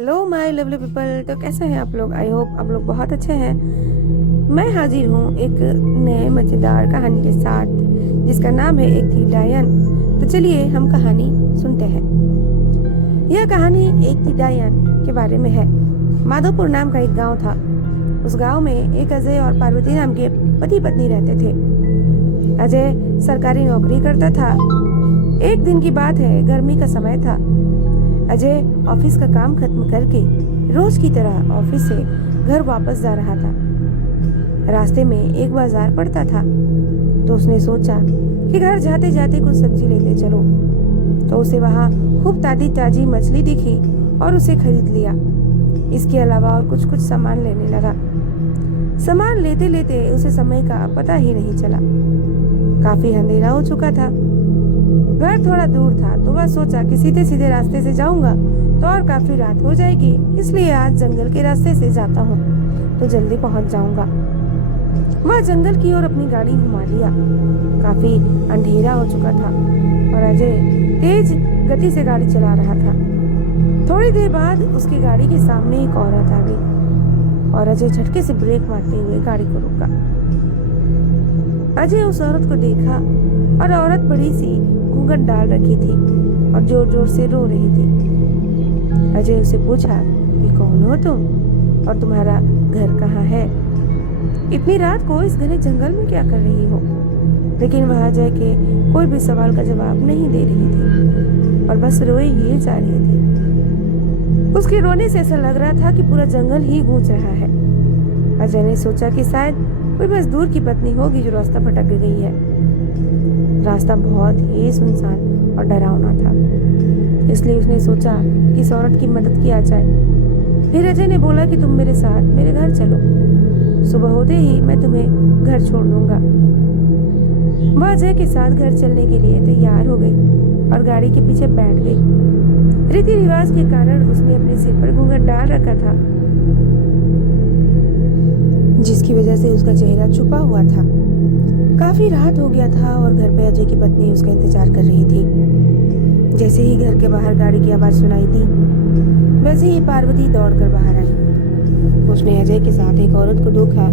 Hello my lovely people. तो कैसे हैं आप लोग? आई होप आप लोग बहुत अच्छे हैं। मैं हाजिर हूँ एक नए मज़ेदार कहानी के साथ जिसका नाम है एक थी डायन। तो चलिए हम कहानी सुनते हैं। यह कहानी एक थी डायन के बारे में है। माधोपुर नाम का एक गांव था। उस गांव में एक अजय और पार्वती नाम के पति पत्नी रहते थे। अजय सरकारी नौकरी करता था। एक दिन की बात है, गर्मी का समय था। अजय ऑफिस का काम खत्म करके रोज की तरह ऑफिस से घर वापस जा रहा था। रास्ते में एक बाजार पड़ता था, तो उसने सोचा कि घर जाते जाते कुछ सब्जी लेते चलो। तो उसे वहां खूब ताजी ताजी मछली दिखी और उसे खरीद लिया। इसके अलावा और कुछ कुछ सामान लेने लगा। सामान लेते लेते उसे समय का पता ही नहीं चला। काफी अंधेरा हो चुका था। घर थोड़ा दूर था, तो वह सोचा कि सीधे सीधे रास्ते से जाऊंगा तो और काफी रात हो जाएगी, इसलिए आज जंगल के रास्ते से जाता हूँ तो जल्दी पहुंच जाऊंगा। वह जंगल की ओर अपनी गाड़ी घुमा लिया। काफी अंधेरा हो चुका था और अजय तेज गति से गाड़ी चला रहा था। थोड़ी देर बाद उसकी गाड़ी के सामने एक औरत आ गई और अजय झटके से ब्रेक मारते हुए गाड़ी को रोका। अजय उस औरत को देखा और औरत बड़ी सी घूंघट डाल रखी थी और जोर जोर से रो रही थी। अजय उसे पूछा कि कौन हो तुम और तुम्हारा घर कहाँ है? इतनी रात को इस घने जंगल में क्या कर रही हो? लेकिन वह अजय के कोई भी सवाल का जवाब नहीं दे रही थी और बस रोई ही जा रही थी। उसके रोने से ऐसा लग रहा था कि पूरा जंगल ही गूंज रहा है। अजय ने सोचा कि शायद कोई मजदूर की पत्नी होगी जो रास्ता भटक गई है। रास्ता बहुत ही सुनसान और डरावना था, इसलिए उसने सोचा कि इस औरत की मदद किया जाए। फिर अजय ने बोला कि तुम मेरे साथ मेरे घर चलो, सुबह होते ही मैं तुम्हें घर छोड़ दूंगा। वह अजय के साथ घर चलने के लिए तैयार हो गई और गाड़ी के पीछे बैठ गई। रीति रिवाज के कारण उसने अपने सिर पर घूंघट डाल रखा था, जिसकी वजह से उसका चेहरा छुपा हुआ था। काफी रात हो गया था और घर पे अजय की पत्नी उसका इंतजार कर रही थी। जैसे ही घर के बाहर गाड़ी की आवाज सुनाई दी, वैसे ही पार्वती दौड़कर बाहर आई। उसने अजय के साथ एक औरत को देखा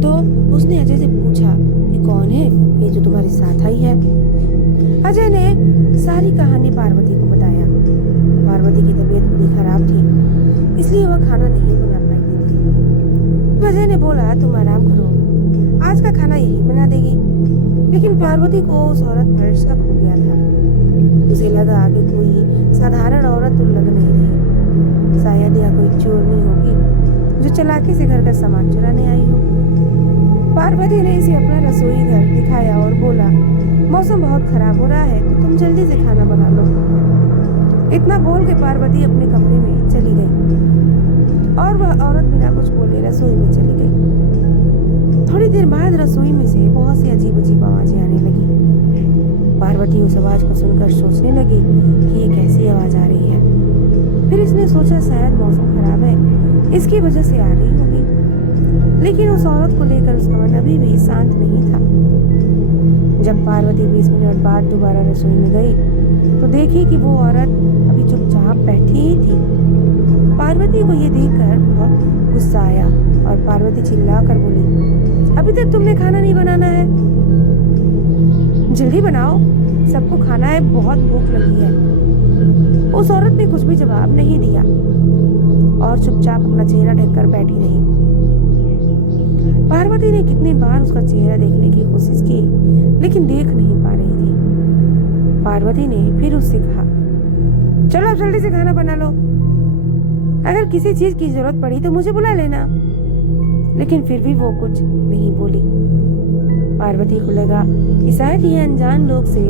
तो उसने अजय से पूछा कि कौन है ये जो तुम्हारे साथ आई है? अजय ने सारी कहानी पार्वती को बताया। पार्वती की तबीयत बड़ी खराब थी, इसलिए वह खाना नहीं बना पाई थी। अजय ने बोला तुम आराम करो, आज का खाना यही बना देगी। लेकिन पार्वती को उस औरत पर शक हो गया था। उसे लगा कि कोई साधारण औरत तो लग नहीं रही, शायद यह कोई चोरनी होगी जो चालाकी से घर का सामान चुराने आई हो। पार्वती ने इसे अपना रसोई घर दिखाया और बोला मौसम बहुत खराब हो रहा है तो तुम जल्दी से खाना बना लो। इतना बोल के पार्वती अपने कमरे में चली गई और वह औरत बिना कुछ बोले रसोई में चली गई। थोड़ी देर बाद रसोई में से बहुत सी अजीब अजीब आवाजें आने लगी। पार्वती उस आवाज को सुनकर सोचने लगी कि ये कैसी आवाज आ रही है। फिर इसने सोचा शायद मौसम खराब है, इसकी वजह से आ रही होगी। लेकिन उस औरत को लेकर उसका मन अभी भी शांत नहीं था। जब पार्वती 20 मिनट बाद दोबारा रसोई में गई तो देखी कि वो औरत अभी चुपचाप बैठी ही थी। पार्वती को ये देखकर बहुत गुस्सा आया और पार्वती चिल्लाकर बोली अभी तक तुमने खाना नहीं बनाना है? जल्दी बनाओ, सबको खाना है, बहुत भूख लगी है। उस औरत ने कुछ भी जवाब नहीं दिया और चुपचाप अपना चेहरा ढककर बैठी रही। पार्वती ने कितनी बार उसका चेहरा देखने की कोशिश की, लेकिन देख नहीं पा रही थी। पार्वती ने फिर उससे कहा चलो अब जल्दी से खाना बना लो, अगर किसी चीज की जरूरत पड़ी तो मुझे बुला लेना। लेकिन फिर भी वो कुछ नहीं बोली। पार्वती को लगा कि शायद ये अनजान लोग से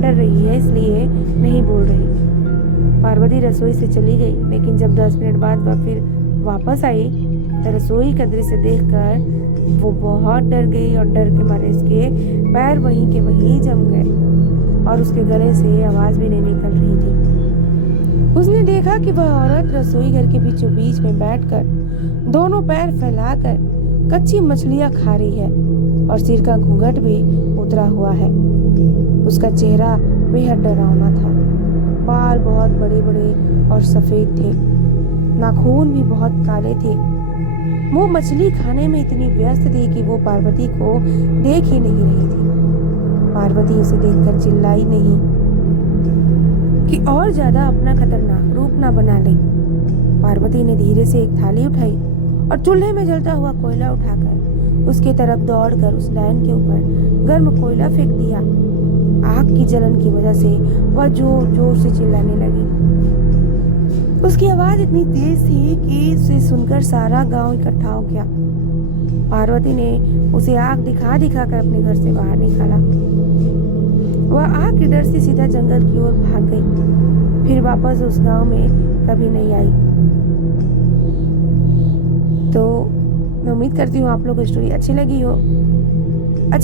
डर रही है, इसलिए नहीं बोल रही। पार्वती रसोई से चली गई, लेकिन जब 10 मिनट बाद वह फिर वापस आई तो रसोई का दृश्य देखकर वो बहुत डर गई और डर के मारे उसके पैर वहीं के वहीं जम गए और उसके गले से आवाज भी नहीं निकल रही थी। उसने देखा कि वह औरत रसोई घर के बीचों बीच में बैठकर दोनों पैर फैलाकर कच्ची मछलियां खा रही है और सिर का घूंघट भी उतरा हुआ है। उसका चेहरा बेहद डरावना था। बाल बहुत बड़े बड़े और सफेद थे। नाखून भी बहुत काले थे। वो मछली खाने में इतनी व्यस्त थी कि वो पार्वती को देख ही नहीं रही थी। पार्वती उसे देखकर चिल्लाई नहीं कि और ज्यादा अपना खतरनाक रूप ना बना ले। पार्वती ने धीरे से एक थाली उठाई और चूल्हे में जलता हुआ कोयला उठाकर उसके तरफ दौड़कर उस डायन के ऊपर गर्म कोयला फेंक दिया। आग की जलन की वजह से वह जोर जोर से चिल्लाने लगी। उसकी आवाज इतनी तेज थी कि उसे सुनकर सारा गांव इकट्ठा हो गया। पार्वती ने उसे आग दिखा दिखा कर अपने घर से बाहर निकाला। वह आग के डर से सीधा जंगल की ओर भाग गई, फिर वापस उस गांव में कभी नहीं आई। तो मैं उम्मीद करती हूँ आप लोगों को स्टोरी अच्छी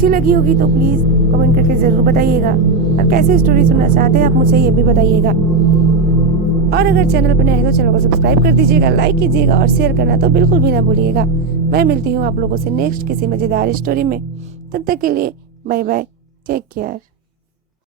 लगी होगी तो प्लीज़ कमेंट करके ज़रूर बताइएगा। और कैसे स्टोरी सुनना चाहते हैं आप मुझे ये भी बताइएगा। और अगर चैनल पर नए हैं तो चैनल को सब्सक्राइब कर दीजिएगा, लाइक कीजिएगा और शेयर करना तो बिल्कुल भी ना भूलिएगा। मैं मिलती हूँ आप लोगों से नेक्स्ट किसी मज़ेदार स्टोरी में। तब तक के लिए बाय बाय, टेक केयर।